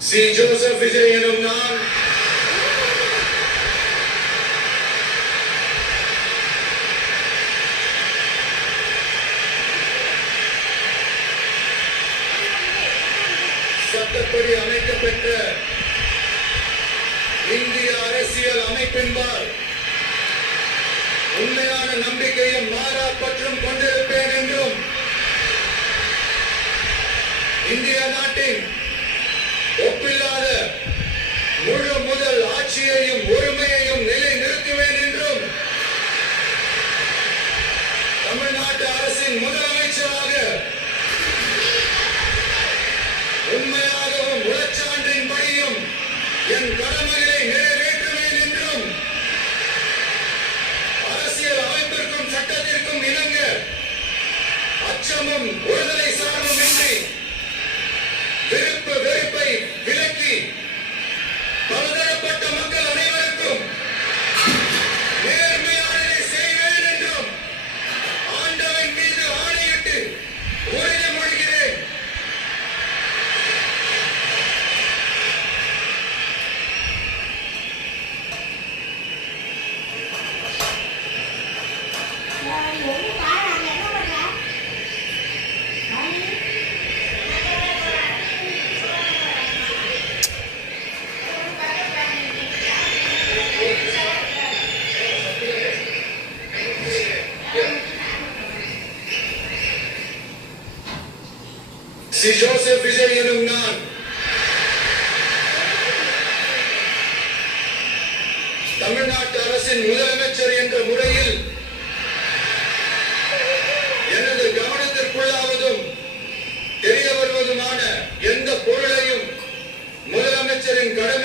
C. Joseph Vijay எனும் நான் சட்டப்படி அமைக்கப்பெற்ற இந்திய அரசியல் அமைப்பின்பால் உண்மையான நம்பிக்கையும் மாறா பற்றும் கொண்டிருப்பேன் என்றும் இந்திய நாட்டின் ஒப்பில்லாத முழு முதல் ஆட்சியையும் ஒருமையையும் நிலைநிறுத்துவேன் என்றும் தமிழ்நாட்டு அரசின் முதலமைச்சராக உண்மையாகவும் உளச்சான்றின்படியும் என் கடமைகளை நிறைவேற்றுவேன் என்றும் அரசியல் அமைப்பிற்கும் சட்டத்திற்கும் இணங்க அச்சமும் ஒருதலை சார்பும் இன்றி வெறுப்பை விலக்கி பலதரப்பட்ட மக்கள் அனைவருக்கும் நேர்மையானதை செய்வேன் என்றும் ஆண்டவன் மீது ஆணையிட்டு உறுதிமொழிகிறேன். சி. ஜோசப் விஜய் எனும் நான் தமிழ்நாட்டு அரசின் முதலமைச்சர் என்ற முறையில் எனது கவனத்திற்குள்ளாவதும் தெரிய வருவதுமான எந்த பொருளையும் முதலமைச்சரின் கடமை